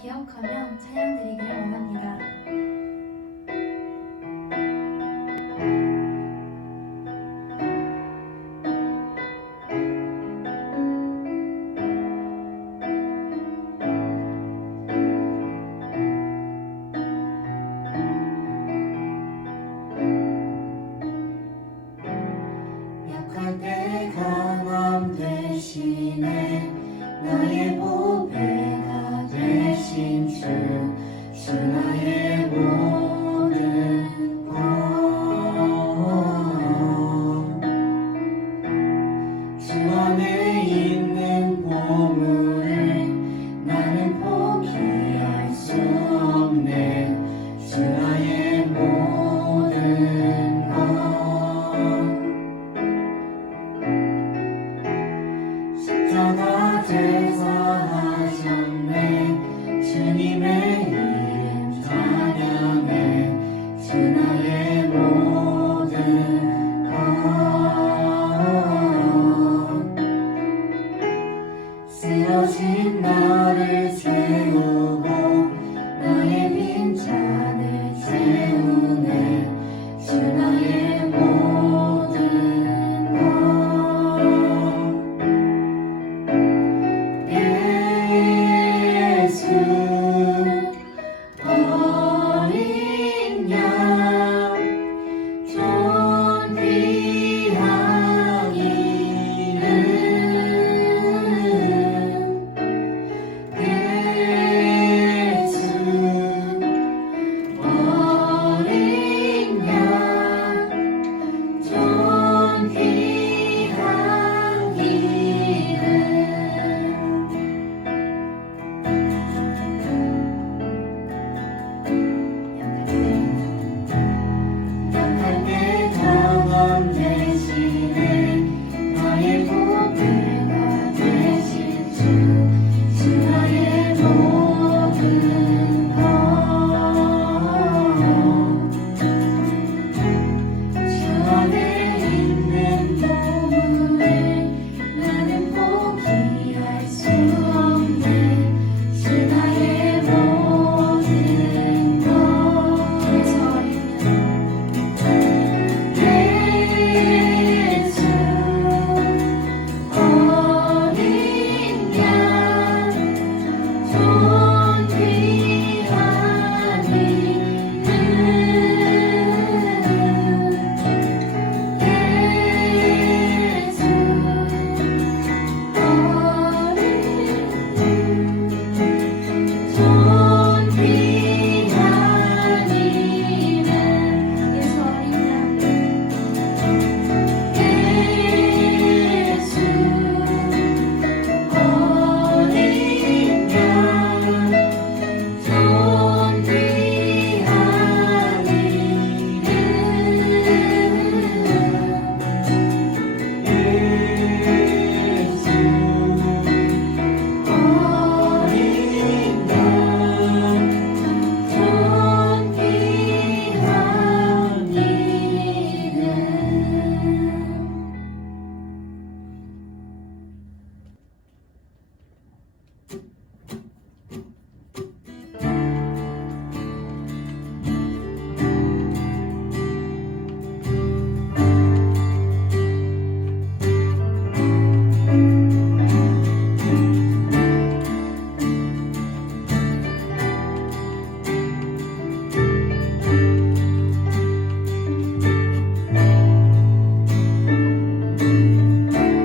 기억하며 찬양드리기를 원합니다. 약할 때 강함 대신에 나의 보배가 되신 주 나의 모든 것. 주 안에 있는 보물을 나는 포기할 수 없네. 주 나의 모든 것. 십자가 제사하셨네. 주님의 이름 찬양해. 주 나의 모든 것. 쓰러진 나를 세우고 나의 빈잔을 채우네. 주 나의 모든 것. 예수 어린 양 존귀한 이름. 예수 어린 양 존귀한 이름. 약할 때 강함 대신에 나의 보배가 되신 주 나의 모든 것. 주 안에 있는 보물을 나는 포기할 수 없네. 주 나의 모든 것. 예수 어린 양 존귀한 이름. 예수 어린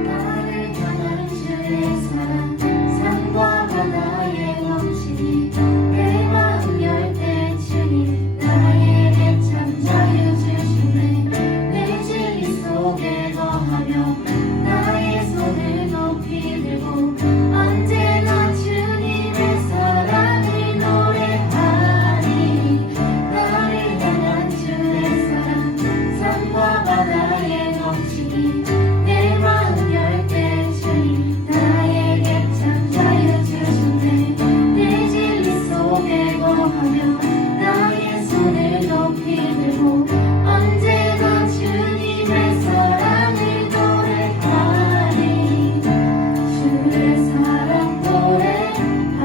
나를 향한 주의 사랑 산과 바다에 넘치니 내 마음 열 때 주님 나에게 참 자유 주시네. 내 진리 속에 거하며 나의 손을 높이 들고 언제나 주님의 사랑을 노래하리. 나를 향한 주의 사랑 산과 바다에 넘치니 내 마음 열 때 주님 나에게 참 자유 주셨네. 내 진리 속에 거하며 나의 손을 높이 들고 언제나 주님의 사랑을 노래하리. 주의 사랑 노래하리라.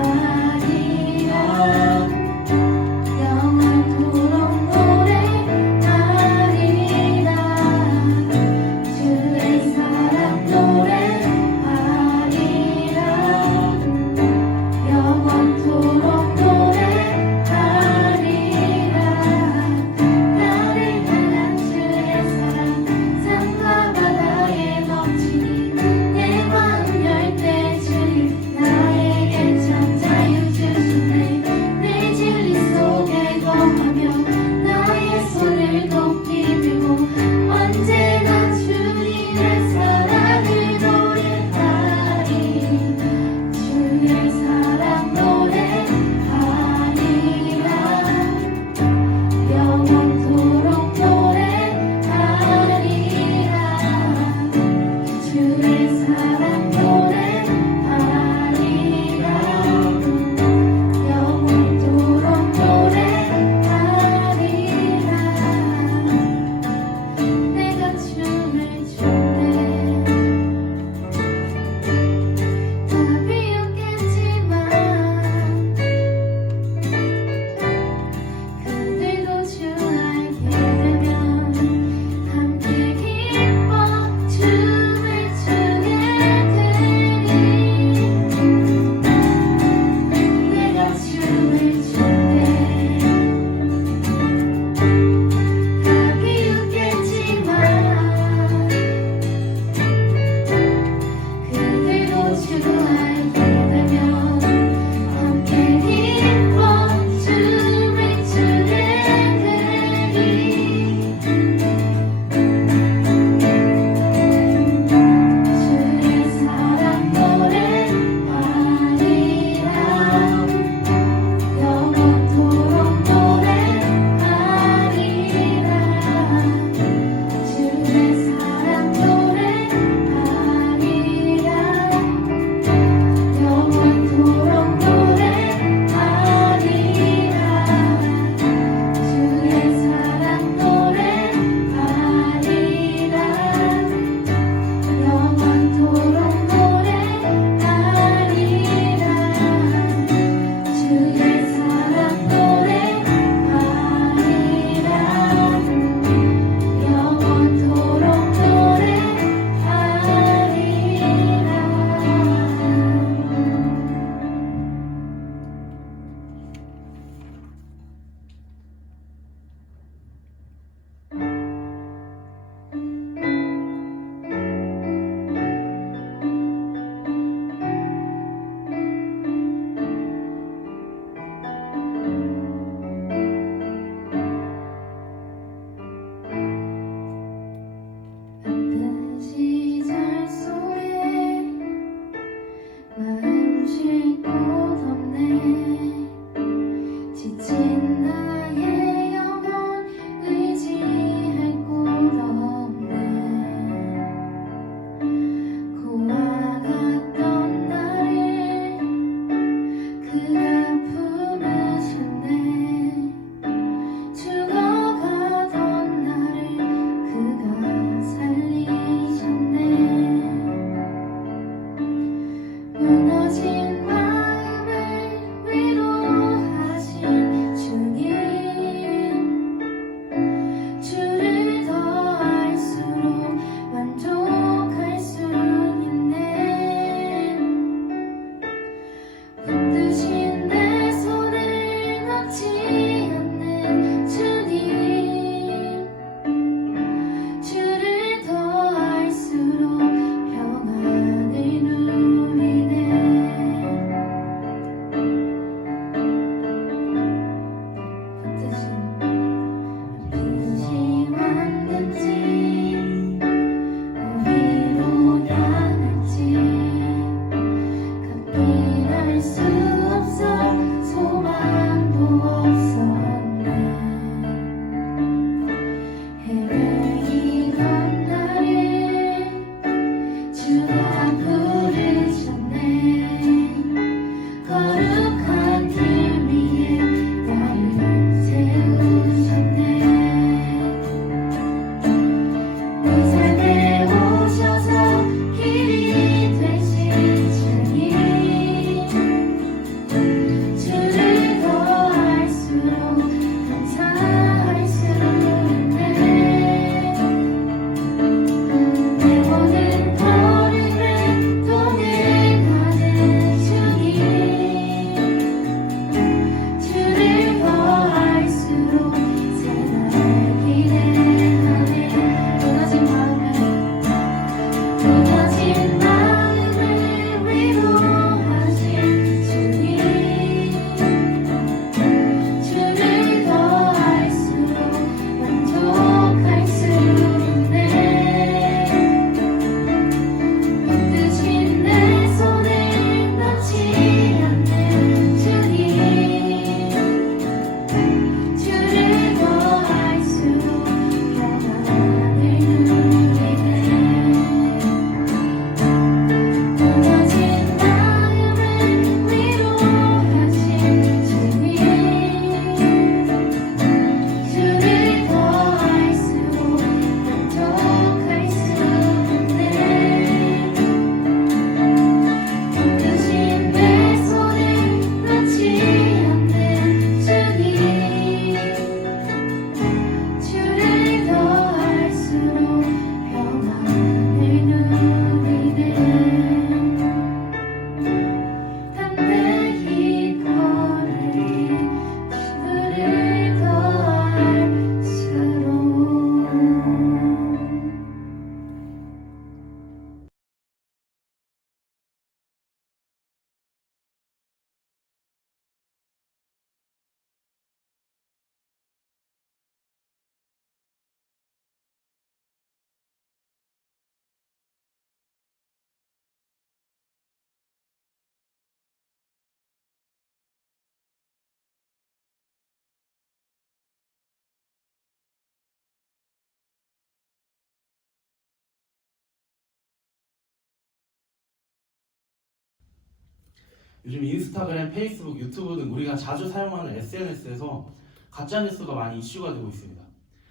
요즘 인스타그램, 페이스북, 유튜브 등 우리가 자주 사용하는 SNS에서 가짜뉴스가 많이 이슈가 되고 있습니다.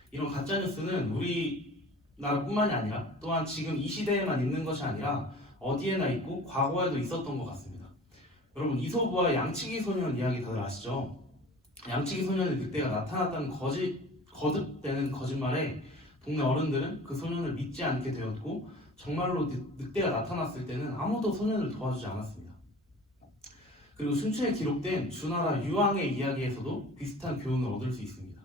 이런 가짜뉴스는 우리나라뿐만이 아니라 또한 지금 이 시대에만 있는 것이 아니라 어디에나 있고 과거에도 있었던 것 같습니다. 여러분, 이솝우와 양치기 소년 이야기 다들 아시죠? 양치기 소년의 늑대가 나타났다는 거듭되는 거짓말에 동네 어른들은 그 소년을 믿지 않게 되었고 정말로 늑대가 나타났을 때는 아무도 소년을 도와주지 않았습니다. 그리고 순추에 기록된 주나라 유황의 이야기에서도 비슷한 교훈을 얻을 수 있습니다.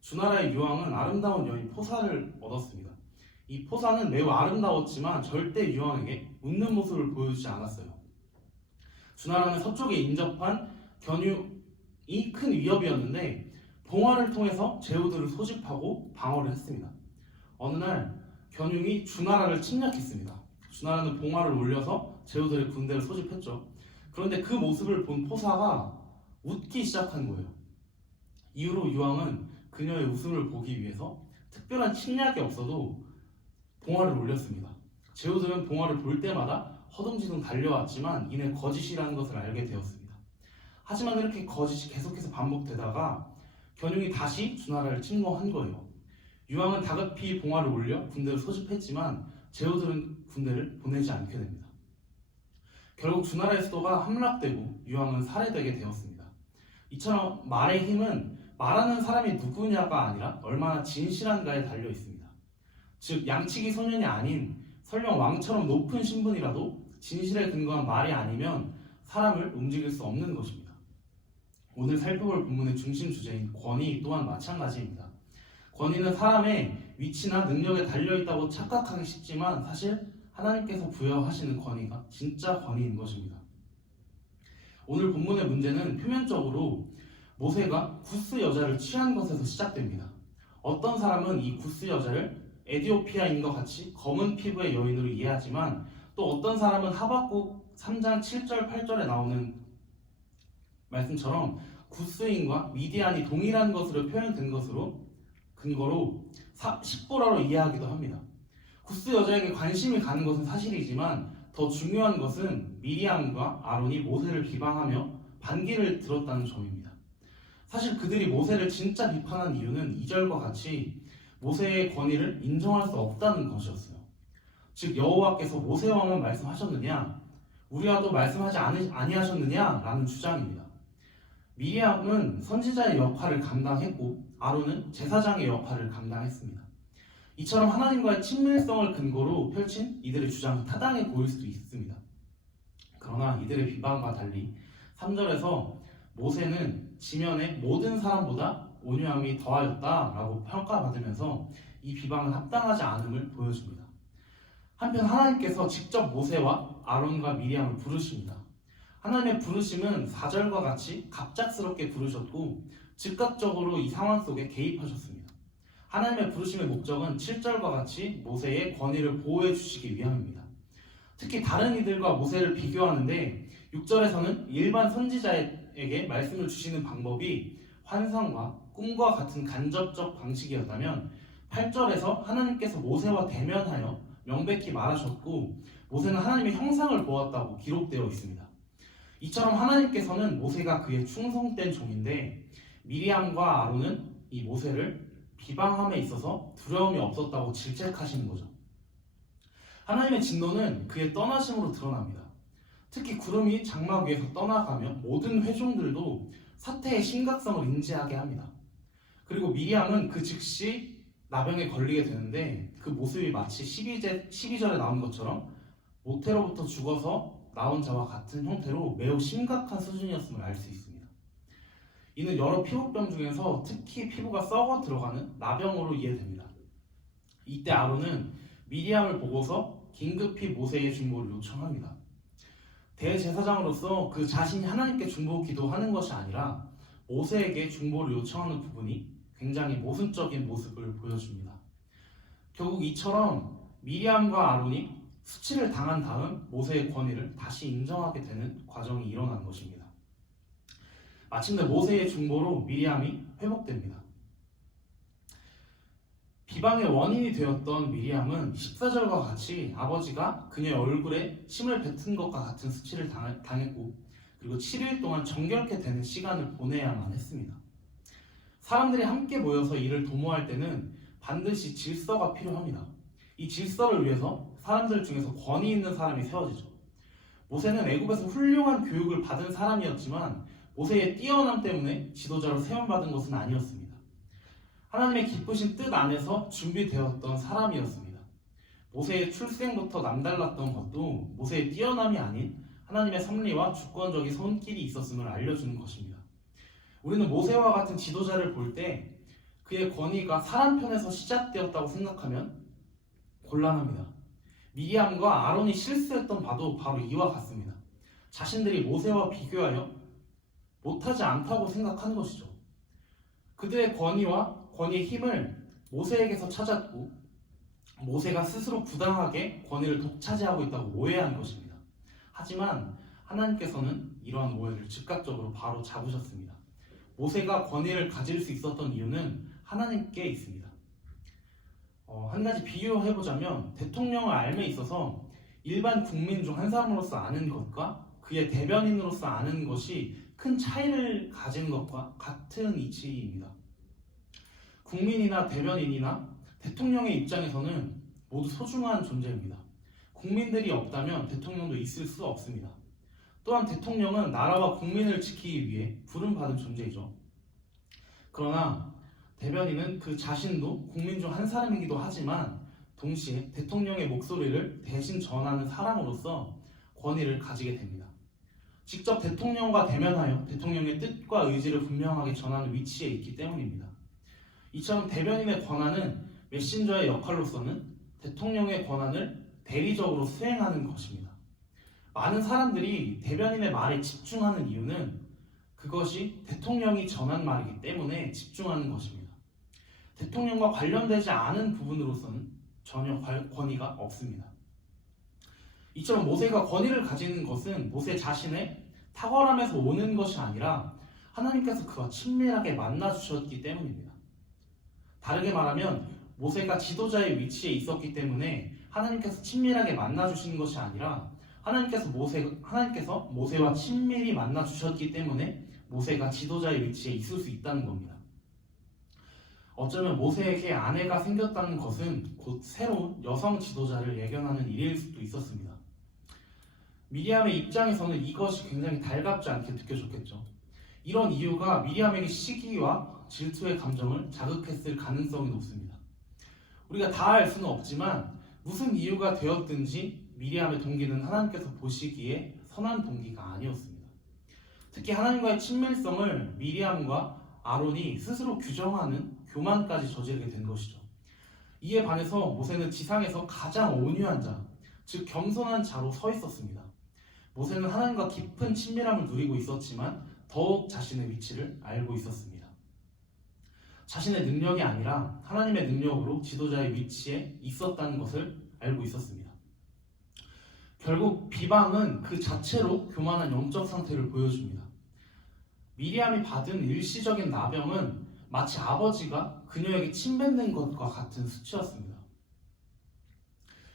주나라의 유황은 아름다운 여인 포사를 얻었습니다. 이 포사는 매우 아름다웠지만 절대 유황에게 웃는 모습을 보여주지 않았어요. 주나라는 서쪽에 인접한 견유이 큰 위협이었는데 봉화를 통해서 제후들을 소집하고 방어를 했습니다. 어느 날 견융이 주나라를 침략했습니다. 주나라는 봉화를 올려서 제후들의 군대를 소집했죠. 그런데 그 모습을 본 포사가 웃기 시작한 거예요. 이후로 유황은 그녀의 웃음을 보기 위해서 특별한 침략이 없어도 봉화를 올렸습니다. 제후들은 봉화를 볼 때마다 허둥지둥 달려왔지만 이내 거짓이라는 것을 알게 되었습니다. 하지만 이렇게 거짓이 계속해서 반복되다가 견융이 다시 주나라를 침공한 거예요. 유황은 다급히 봉화를 올려 군대를 소집했지만 제후들은 군대를 보내지 않게 됩니다. 결국 주나라의 수도가 함락되고 유황은 살해되게 되었습니다. 이처럼 말의 힘은 말하는 사람이 누구냐가 아니라 얼마나 진실한가에 달려 있습니다. 즉 양치기 소년이 아닌 설령 왕처럼 높은 신분이라도 진실에 근거한 말이 아니면 사람을 움직일 수 없는 것입니다. 오늘 살펴볼 본문의 중심 주제인 권위 또한 마찬가지입니다. 권위는 사람의 위치나 능력에 달려있다고 착각하기 쉽지만 사실 하나님께서 부여하시는 권위가 진짜 권위인 것입니다. 오늘 본문의 문제는 표면적으로 모세가 구스 여자를 취한 것에서 시작됩니다. 어떤 사람은 이 구스 여자를 에디오피아인 것 같이 검은 피부의 여인으로 이해하지만 또 어떤 사람은 하박국 3장 7절 8절에 나오는 말씀처럼 구스인과 미디안이 동일한 것으로 표현된 것으로 근거로 십보라로 이해하기도 합니다. 구스 여자에게 관심이 가는 것은 사실이지만 더 중요한 것은 미리암과 아론이 모세를 비방하며 반기를 들었다는 점입니다. 사실 그들이 모세를 진짜 비판한 이유는 2절과 같이 모세의 권위를 인정할 수 없다는 것이었어요. 즉 여호와께서 모세와만 말씀하셨느냐 우리와도 말씀하지 아니하셨느냐 라는 주장입니다. 미리암은 선지자의 역할을 감당했고 아론은 제사장의 역할을 감당했습니다. 이처럼 하나님과의 친밀성을 근거로 펼친 이들의 주장은 타당해 보일 수도 있습니다. 그러나 이들의 비방과 달리 3절에서 모세는 지면의 모든 사람보다 온유함이 더하였다라고 평가받으면서 이 비방은 합당하지 않음을 보여줍니다. 한편 하나님께서 직접 모세와 아론과 미리암을 부르십니다. 하나님의 부르심은 4절과 같이 갑작스럽게 부르셨고 즉각적으로 이 상황 속에 개입하셨습니다. 하나님의 부르심의 목적은 7절과 같이 모세의 권위를 보호해 주시기 위함입니다. 특히 다른 이들과 모세를 비교하는데 6절에서는 일반 선지자에게 말씀을 주시는 방법이 환상과 꿈과 같은 간접적 방식이었다면 8절에서 하나님께서 모세와 대면하여 명백히 말하셨고 모세는 하나님의 형상을 보았다고 기록되어 있습니다. 이처럼 하나님께서는 모세가 그의 충성된 종인데 미리암과 아론은 이 모세를 비방함에 있어서 두려움이 없었다고 질책하시는 거죠. 하나님의 진노는 그의 떠나심으로 드러납니다. 특히 구름이 장막 위에서 떠나가며 모든 회중들도 사태의 심각성을 인지하게 합니다. 그리고 미리암은 그 즉시 나병에 걸리게 되는데 그 모습이 마치 12절에 나온 것처럼 모태로부터 죽어서 나온 자와 같은 형태로 매우 심각한 수준이었음을 알 수 있습니다. 이는 여러 피부병 중에서 특히 피부가 썩어 들어가는 나병으로 이해됩니다. 이때 아론은 미리암을 보고서 긴급히 모세의 중보를 요청합니다. 대제사장으로서 그 자신이 하나님께 중보 기도하는 것이 아니라 모세에게 중보를 요청하는 부분이 굉장히 모순적인 모습을 보여줍니다. 결국 이처럼 미리암과 아론이 수치를 당한 다음 모세의 권위를 다시 인정하게 되는 과정이 일어난 것입니다. 마침내 모세의 중보로 미리암이 회복됩니다. 비방의 원인이 되었던 미리암은 14절과 같이 아버지가 그녀의 얼굴에 침을 뱉은 것과 같은 수치를 당했고 그리고 7일 동안 정결케 되는 시간을 보내야만 했습니다. 사람들이 함께 모여서 일을 도모할 때는 반드시 질서가 필요합니다. 이 질서를 위해서 사람들 중에서 권위 있는 사람이 세워지죠. 모세는 애굽에서 훌륭한 교육을 받은 사람이었지만 모세의 뛰어남 때문에 지도자로 세움받은 것은 아니었습니다. 하나님의 기쁘신 뜻 안에서 준비되었던 사람이었습니다. 모세의 출생부터 남달랐던 것도 모세의 뛰어남이 아닌 하나님의 섭리와 주권적인 손길이 있었음을 알려주는 것입니다. 우리는 모세와 같은 지도자를 볼 때 그의 권위가 사람 편에서 시작되었다고 생각하면 곤란합니다. 미리암과 아론이 실수했던 바도 바로 이와 같습니다. 자신들이 모세와 비교하여 못하지 않다고 생각한 것이죠. 그들의 권위의 힘을 모세에게서 찾았고 모세가 스스로 부당하게 권위를 독차지하고 있다고 오해한 것입니다. 하지만 하나님께서는 이러한 오해를 즉각적으로 바로 잡으셨습니다. 모세가 권위를 가질 수 있었던 이유는 하나님께 있습니다. 한 가지 비유해보자면 대통령을 알에 있어서 일반 국민 중 한 사람으로서 아는 것과 그의 대변인으로서 아는 것이 큰 차이를 가진 것과 같은 이치입니다. 국민이나 대변인이나 대통령의 입장에서는 모두 소중한 존재입니다. 국민들이 없다면 대통령도 있을 수 없습니다. 또한 대통령은 나라와 국민을 지키기 위해 부름받은 존재이죠. 그러나 대변인은 그 자신도 국민 중 한 사람이기도 하지만 동시에 대통령의 목소리를 대신 전하는 사람으로서 권위를 가지게 됩니다. 직접 대통령과 대면하여 대통령의 뜻과 의지를 분명하게 전하는 위치에 있기 때문입니다. 이처럼 대변인의 권한은 메신저의 역할로서는 대통령의 권한을 대리적으로 수행하는 것입니다. 많은 사람들이 대변인의 말에 집중하는 이유는 그것이 대통령이 전한 말이기 때문에 집중하는 것입니다. 대통령과 관련되지 않은 부분으로서는 전혀 권위가 없습니다. 이처럼 모세가 권위를 가지는 것은 모세 자신의 탁월함에서 오는 것이 아니라 하나님께서 그와 친밀하게 만나주셨기 때문입니다. 다르게 말하면 모세가 지도자의 위치에 있었기 때문에 하나님께서 친밀하게 만나주시는 것이 아니라 하나님께서 모세와 친밀히 만나주셨기 때문에 모세가 지도자의 위치에 있을 수 있다는 겁니다. 어쩌면 모세에게 아내가 생겼다는 것은 곧 새로운 여성 지도자를 예견하는 일일 수도 있었습니다. 미리암의 입장에서는 이것이 굉장히 달갑지 않게 느껴졌겠죠. 이런 이유가 미리암에게 시기와 질투의 감정을 자극했을 가능성이 높습니다. 우리가 다 알 수는 없지만 무슨 이유가 되었든지 미리암의 동기는 하나님께서 보시기에 선한 동기가 아니었습니다. 특히 하나님과의 친밀성을 미리암과 아론이 스스로 규정하는 교만까지 저지르게 된 것이죠. 이에 반해서 모세는 지상에서 가장 온유한 자, 즉 겸손한 자로 서 있었습니다. 모세는 하나님과 깊은 친밀함을 누리고 있었지만 더욱 자신의 위치를 알고 있었습니다. 자신의 능력이 아니라 하나님의 능력으로 지도자의 위치에 있었다는 것을 알고 있었습니다. 결국 비방은 그 자체로 교만한 영적 상태를 보여줍니다. 미리암이 받은 일시적인 나병은 마치 아버지가 그녀에게 침뱉는 것과 같은 수치였습니다.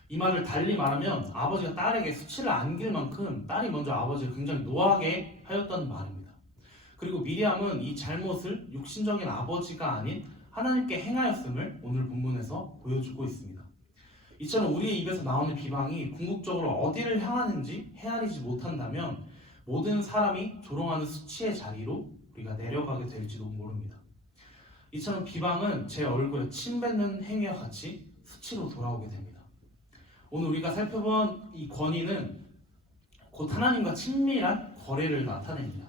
이 말을 달리 말하면 아버지가 딸에게 수치를 안길 만큼 딸이 먼저 아버지를 굉장히 노하게 하였다는 말입니다. 그리고 미리암은 이 잘못을 육신적인 아버지가 아닌 하나님께 행하였음을 오늘 본문에서 보여주고 있습니다. 이처럼 우리의 입에서 나오는 비방이 궁극적으로 어디를 향하는지 헤아리지 못한다면 모든 사람이 조롱하는 수치의 자리로 우리가 내려가게 될지도 모릅니다. 이처럼 비방은 제 얼굴에 침 뱉는 행위와 같이 수치로 돌아오게 됩니다. 오늘 우리가 살펴본 이 권위는 곧 하나님과 친밀한 거래를 나타냅니다.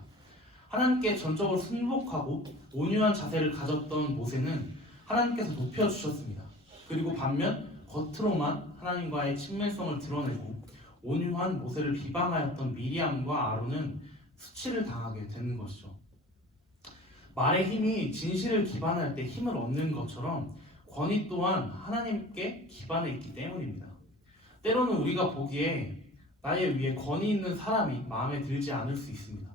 하나님께 전적으로 순복하고 온유한 자세를 가졌던 모세는 하나님께서 높여주셨습니다. 그리고 반면 겉으로만 하나님과의 친밀성을 드러내고 온유한 모세를 비방하였던 미리암과 아론은 수치를 당하게 되는 것이죠. 말의 힘이 진실을 기반할 때 힘을 얻는 것처럼 권위 또한 하나님께 기반해 있기 때문입니다. 때로는 우리가 보기에 나의 위에 권위 있는 사람이 마음에 들지 않을 수 있습니다.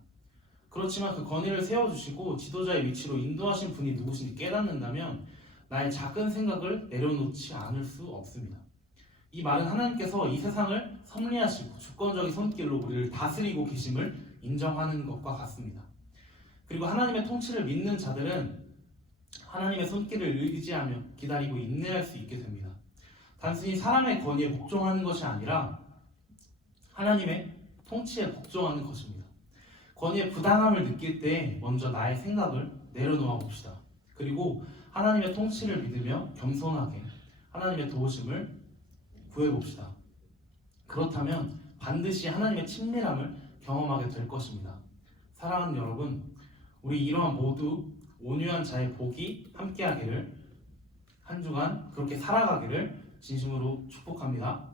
그렇지만 그 권위를 세워주시고 지도자의 위치로 인도하신 분이 누구신지 깨닫는다면 나의 작은 생각을 내려놓지 않을 수 없습니다. 이 말은 하나님께서 이 세상을 섭리하시고 주권적인 손길로 우리를 다스리고 계심을 인정하는 것과 같습니다. 그리고 하나님의 통치를 믿는 자들은 하나님의 손길을 의지하며 기다리고 인내할 수 있게 됩니다. 단순히 사람의 권위에 복종하는 것이 아니라 하나님의 통치에 복종하는 것입니다. 권위의 부당함을 느낄 때 먼저 나의 생각을 내려놓아 봅시다. 그리고 하나님의 통치를 믿으며 겸손하게 하나님의 도우심을 구해봅시다. 그렇다면 반드시 하나님의 친밀함을 경험하게 될 것입니다. 사랑하는 여러분, 우리 이러한 모두 온유한 자의 복이 함께하기를, 한 주간 그렇게 살아가기를 진심으로 축복합니다.